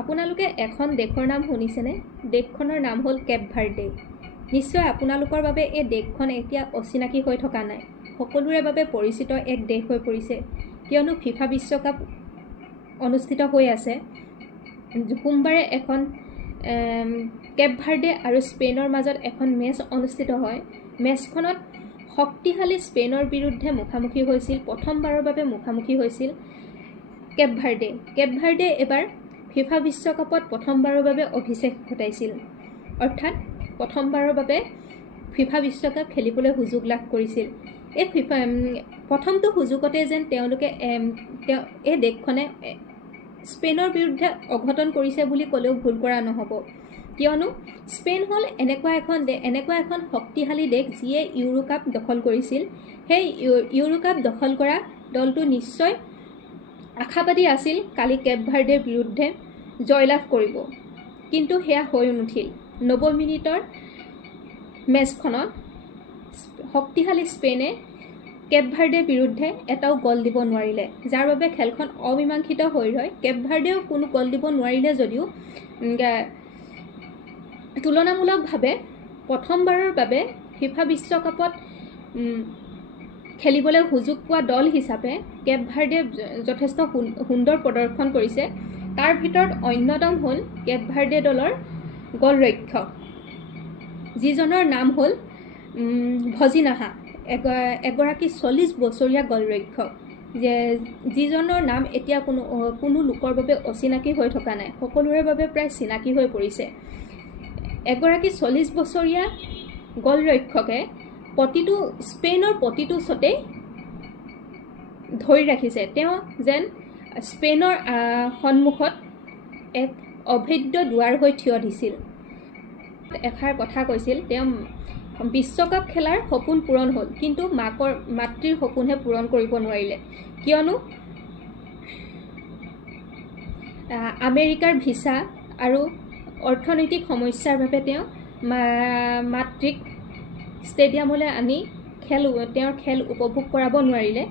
আপোনালোকে এখন দেশৰ নাম শুনিছেনে? দেশখনৰ নাম হ'ল কেপ ভাৰ্ডে। নিশ্চয় আপোনালোকৰ বাবে এই দেশখন এতিয়া অচিনাকি হৈ থকা নাই। সকলোৰে বাবে পৰিচিত এক দেশ হৈ পৰিছে, কিয়নো ফিফা বিশ্বকাপ অনুষ্ঠিত হৈ আছে। সোমবাৰে এখন কেপ ভাৰ্ডে আৰু স্পেইনৰ মাজত এখন মেচ অনুষ্ঠিত হয়। মেচখনত শক্তিশালী স্পেইনৰ বিৰুদ্ধে মুখামুখি হৈছিল, প্ৰথমবাৰৰ বাবে মুখামুখি হৈছিল কেপ ভাৰ্ডে। কেপ ভাৰ্ডে এবাৰ ফিফা বিশ্বকাপত প্ৰথমবাৰৰ বাবে অভিষেক ঘটাইছিল, অৰ্থাৎ প্ৰথমবাৰৰ বাবে ফিফা বিশ্বকাপ খেলিবলৈ সুযোগ লাভ কৰিছিল। এই প্ৰথমটো সুযোগতে যেন তেওঁলোকে এই দেশখনে স্পেইনৰ বিৰুদ্ধে অঘটন কৰিছে বুলি ক'লেও ভুল কৰা নহ'ব, কিয়নো স্পেইন হ'ল এনেকুৱা এখন শক্তিশালী দেশ যিয়ে ইউৰো কাপ দখল কৰিছিল। সেই ইউৰো কাপ দখল কৰা দলটো নিশ্চয় আশাবাদী আছিল কালি কেপ ভাৰ্ডেৰ বিৰুদ্ধে জয়লাভ কৰিব, কিন্তু সেয়া হৈ নুঠিল। 90 মিনিটৰ মেচখনত শক্তিশালী স্পেইনে কেপ ভাৰ্ডেৰ বিৰুদ্ধে এটাও গ'ল দিব নোৱাৰিলে, যাৰ বাবে খেলখন অমীমাংসিত হৈ ৰয়। কেপ ভাৰ্ডেও কোনো গ'ল দিব নোৱাৰিলে যদিও তুলনামূলকভাৱে প্ৰথমবাৰৰ বাবে ফিফা বিশ্বকাপত খেলিবলৈ সুযোগ পোৱা দল হিচাপে কেপ ভাৰ্ডে যথেষ্ট সুন্দৰ প্ৰদৰ্শন কৰিছে। তাৰ ভিতৰত অন্যতম হ'ল কেপ ভাৰ্ডে দলৰ গ'লৰক্ষক, যিজনৰ নাম হ'ল ভজিনাহা, এগৰাকী 40 বছৰীয়া গ'লৰক্ষক, যিজনৰ নাম এতিয়া কোনো লোকৰ বাবে অচিনাকি হৈ থকা নাই, সকলোৰে বাবে প্ৰায় চিনাকি হৈ পৰিছে। এগৰাকী 40 বছৰীয়া গ'লৰক্ষকে স্পেইনৰ প্ৰতিটো শ্বটেই ধৰি ৰাখিছে। তেওঁ যেন স্পেইনৰ সন্মুখত এক অভেদ্য দুৱাৰ হৈ থিয় দিছিল। এষাৰ কথা কৈছিল, তেওঁ বিশ্বকাপ খেলাৰ সপোন পূৰণ হ'ল, কিন্তু মাতৃৰ সপোনহে পূৰণ কৰিব নোৱাৰিলে, কিয়নো আমেৰিকাৰ ভিছা আৰু অৰ্থনৈতিক সমস্যাৰ বাবে তেওঁ মাতৃক ষ্টেডিয়ামলৈ আনি তেওঁৰ খেল উপভোগ কৰাব নোৱাৰিলে।